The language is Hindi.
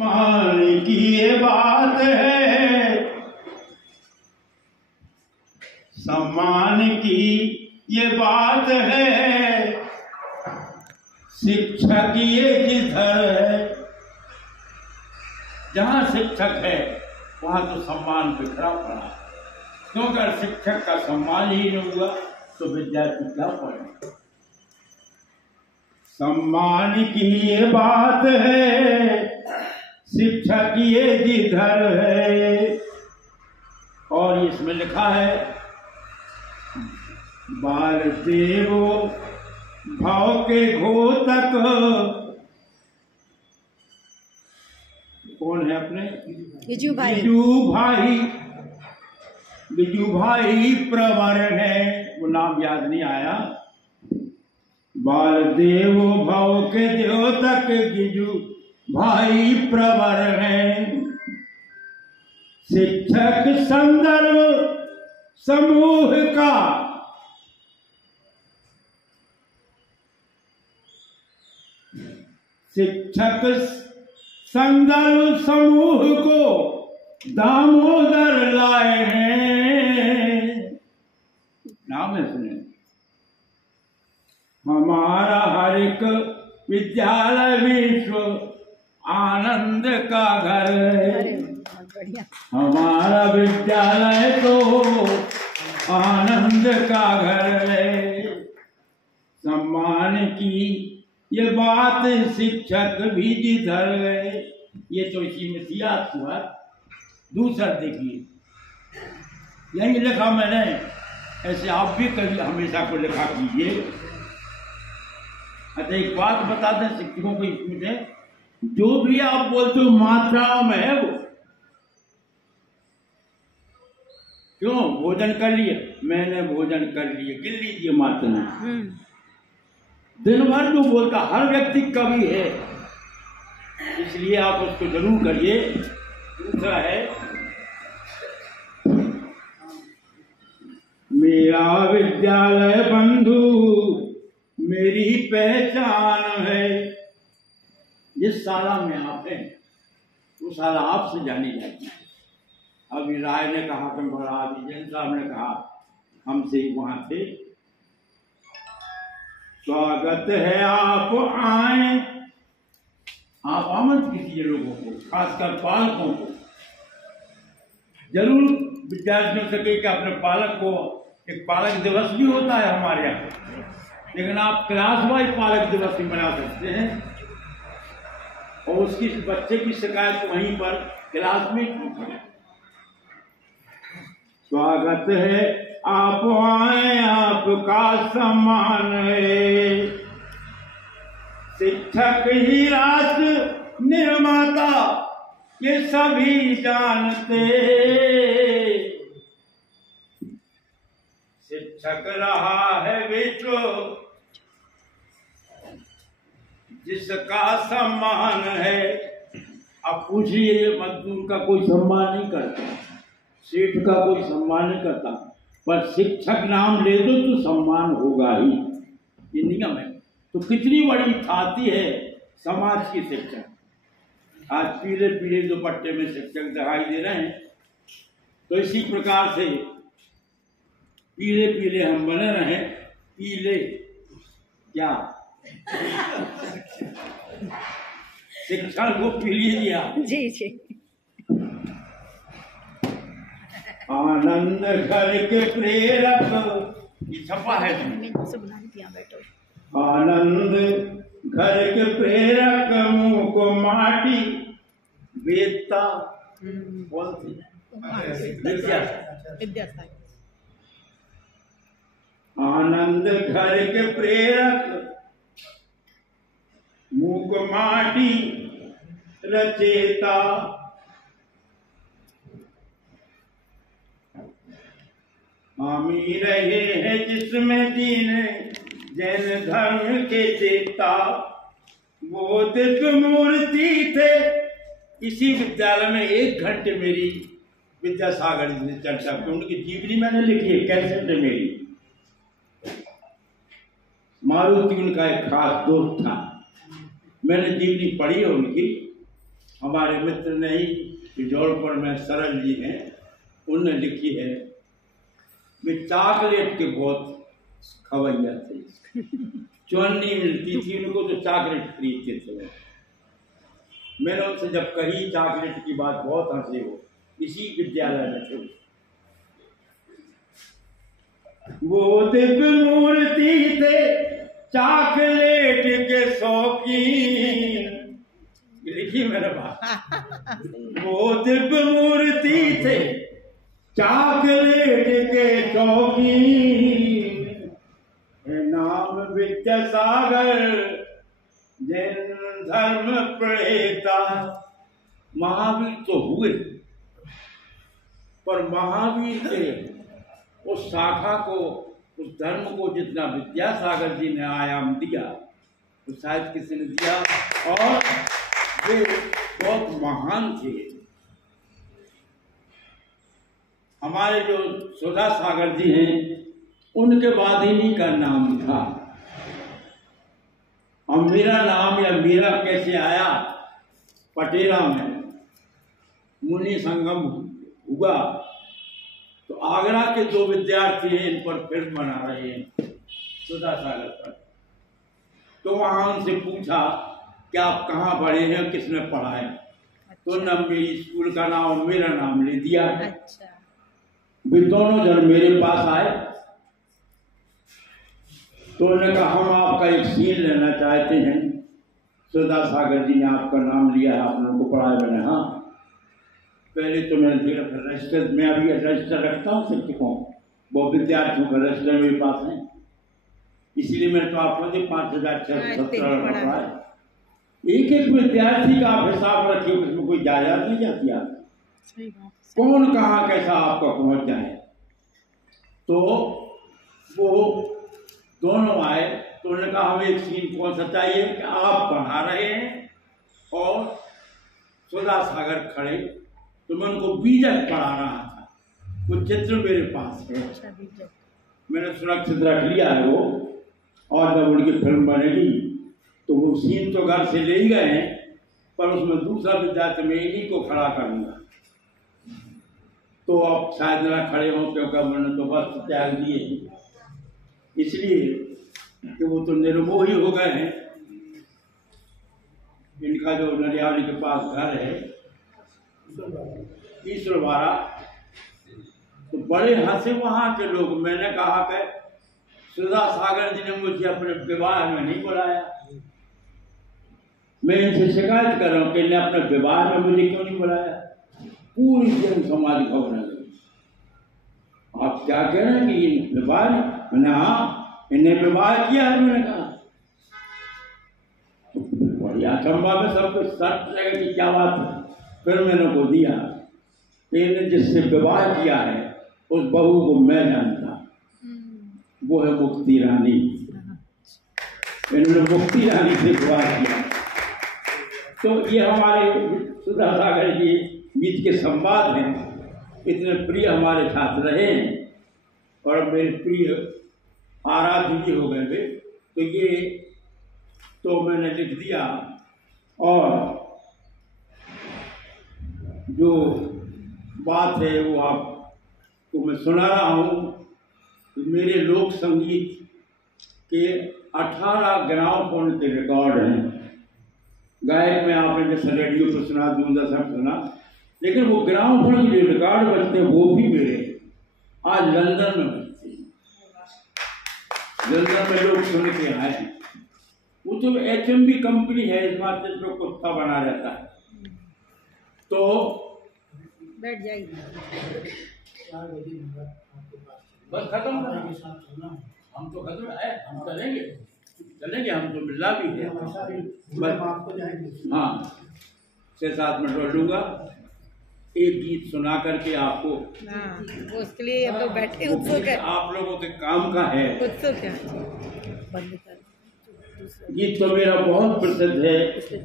सम्मान की ये बात है, सम्मान की ये बात है, शिक्षक ये जिधर है। जहाँ शिक्षक है वहाँ तो सम्मान बिखरा पड़ा, क्योंकि अगर शिक्षक का सम्मान ही नहीं हुआ तो विद्यार्थी क्या पढ़े। सम्मान की ये बात है, शिक्षक ये जिधर है। और इसमें लिखा है, बाल देवो भाव के घोतक। कौन है अपने? बिजू भाई। बिजू भाई प्रवर है, वो नाम याद नहीं आया। बाल देवो भाव के द्योतक बिजू भाई प्रवर है। शिक्षक संदर्भ समूह का शिक्षक संदर्भ समूह को दामोदर लाए हैं। नाम है सुने। हमारा हर एक विद्यालय विश्व आनंद का घर है। हमारा विद्यालय तो आनंद का घर है। सम्मान की ये बात शिक्षक भी जिधर गए। ये तो इसी में सिया हुआ। दूसरा देखिए, यही लिखा मैंने, ऐसे आप भी कभी हमेशा को लिखा कीजिए। अच्छा, एक बात बता दें शिक्षकों को, इसमें जो भी आप बोलते हो मात्राओं में है वो। क्यों? भोजन कर लिए, मैंने भोजन कर लिए, गिन लीजिए मात्रा। दिन भर जो बोलता हर व्यक्ति कवि है, इसलिए आप उसको जरूर करिए। दूसरा है, मेरा विद्यालय बंधु मेरी पहचान है। जिस शाला में आप हैं वो शाला आपसे जानी जाती है। अभी राय ने कहा कि महाराज जैन साहब ने कहा हमसे वहां थे, स्वागत है आप आए। आप आमंत्रित कीजिए लोगों को, खासकर पालकों को। जरूर विद्यार्थियों से कहिए कि अपने पालक को, एक पालक दिवस भी होता है हमारे यहाँ, लेकिन आप क्लास वाइज पालक दिवस भी मना सकते हैं और उसकी बच्चे की शिकायत वहीं पर क्लास में कीजिए। स्वागत है आप आए, आपका सम्मान है। शिक्षक ही राष्ट्र निर्माता ये सभी जानते। शिक्षक रहा है विश्व जिसका सम्मान है। अब पूछिए, मजदूर का कोई सम्मान नहीं करता, सेठ का कोई सम्मान नहीं करता, पर शिक्षक नाम ले दो तो सम्मान होगा ही। ये नियम है। तो कितनी बड़ी ख्याति है समाज की शिक्षक। आज पीले पीले दुपट्टे में शिक्षक दिखाई दे रहे हैं, तो इसी प्रकार से पीले पीले हम बने रहे। पीले क्या शिक्षा को पीलिए दिया। जी जी। आनंद घर के प्रेरक, ये छपा है। आनंद घर के प्रेरक मुंह को माटी वेदता। कौन थी? विद्या। आनंद घर के प्रेरक मुंह को माटी रचेता। हामी रहे हैं जिसमें दीन जैन धर्म के चेता। वो दिव्य मूर्ति थे। इसी विद्यालय में 1 घंटे मेरी विद्यासागर जी ने चर्चा की। उनकी जीवनी मैंने लिखी है, कैसेट है मेरी। मारुति उनका एक खास दोस्त था। मैंने जीवनी पढ़ी है उनकी। हमारे मित्र ने ही जौलपुर में सरल जी हैं, उनने लिखी है। वे चॉकलेट के बहुत खवैया थे, चुन्नी मिलती थी उनको तो चॉकलेट खरीदते थे। मैंने उनसे जब कही चॉकलेट की बात, बहुत हंसे हो, इसी विद्यालय में थे। वो दिव्य मूर्ति थे चॉकलेट के शौकीन, लिखी मेरे पास। वो दिव्य मूर्ति थे चॉकलेट के शौकीन, नाम विद्यासागर जैन धर्म प्रणेता। महावीर तो हुए, पर महावीर के उस शाखा को, उस धर्म को जितना विद्यासागर जी ने आयाम दिया तो शायद किसी ने दिया, और वे बहुत महान थे। हमारे जो सुधा सागर जी हैं, उनके बाद इन्हीं का नाम था। अब मेरा नाम या मेरा कैसे आया, पटेरा में मुनि संगम हुआ तो आगरा के दो विद्यार्थी हैं, इन पर फिल्म बना रहे हैं सुधा सागर पर। तो वहां उनसे पूछा कि आप कहाँ पढ़े हैं, किसने पढ़ाया? तो न मेरी स्कूल का नाम और मेरा नाम ले दिया। वे दोनों जन मेरे पास आए तो उन्होंने कहा हम आपका एक सीन लेना चाहते हैं। सुधा सागर जी ने आपका नाम लिया है, आप लोगों को पढ़ाया। मैंने हाँ, पहले तो मैंने देखा रजिस्टर, मैं अभी रजिस्टर रखता हूँ शिक्षकों, वो विद्यार्थियों का रजिस्टर मेरे पास है, इसीलिए मैंने तो आपको 5,670 पढ़ाया। एक एक विद्यार्थी का आप हिसाब रखिए, उसमें कोई जायदाद नहीं जाती आप, कौन कहाँ कैसा आपका पहुंच जाए। तो वो दोनों आए तो उन्होंने कहा हमें एक सीन कौन सा चाहिए कि आप पढ़ा रहे हैं और सुधा सागर खड़े, तो मैं उनको बीजक पढ़ा रहा था। वो चित्र मेरे पास है, मैंने सुरक्षित रख लिया है वो, और जब उनकी फिल्म बनेगी तो वो सीन तो घर से ले ही गए हैं, पर उसमें दूसरा विद्यार्थी मैं इन्हीं को खड़ा करूँगा। तो अब शायद ना खड़े हों, क्योंकि मैंने तो वस्त्र त्याग दिए, इसलिए कि वो तो निर्मोही हो गए हैं। इनका जो नरियाली के पास घर है ईश्वरवाड़ा, तो बड़े हंसे वहाँ के लोग। मैंने कहा कि सुधा सागर जी ने मुझे अपने विवाह में नहीं बुलाया। मैं इनसे शिकायत कर रहा हूँ कि इन्हें अपने विवाह में मुझे क्यों नहीं बुलाया। पूरी जन समाज खबरने लगी, आप क्या कह रहे हैं कि इन विवाह? मैंने हाँ, इन्हें विवाह किया है। मैंने कहा बढ़िया चंबा में सब कुछ शर्त लगे कि क्या बात है। फिर मैंने को दिया, इन्हें जिससे विवाह किया है उस बहू को मैं जानता, वो है मुक्ति रानी। इन्होंने मुक्ति रानी से विवाह किया। तो ये हमारे सुधा सागर जी बीच के संवाद हैं, इतने प्रिय हमारे साथ रहे हैं और मेरे प्रिय आराध्य जी हो गए वे। तो ये तो मैंने लिख दिया। और जो बात है वो आपको मैं सुना रहा हूँ। मेरे लोक संगीत के 18 ग्रामोफोन के रिकॉर्ड हैं। गायक में आपने जैसे रेडियो पर सुना, दूरदर्शन सुना, लेकिन वो ग्रामोफोन के जो रिकॉर्ड बजते हैं वो भी मेरे आज लंदन में बजते हैं। लंदन में लोग सुन के आए हैं। वो तो HMV कंपनी है, इस बात से जो कुत्ता बना रहता है। तो बैठ जाएगी, बस खत्म। हम तो खत्म है, हम चलेंगे चलेंगे, हम तो मिलना भी है। हाँ, 6-7 मिनट और लूँगा, एक गीत सुना करके आपको। वो उसके लिए हम लोग बैठे उत्सुक है, आप लोगों के काम का है। उत्सुक है। गीत तो मेरा बहुत प्रसिद्ध है।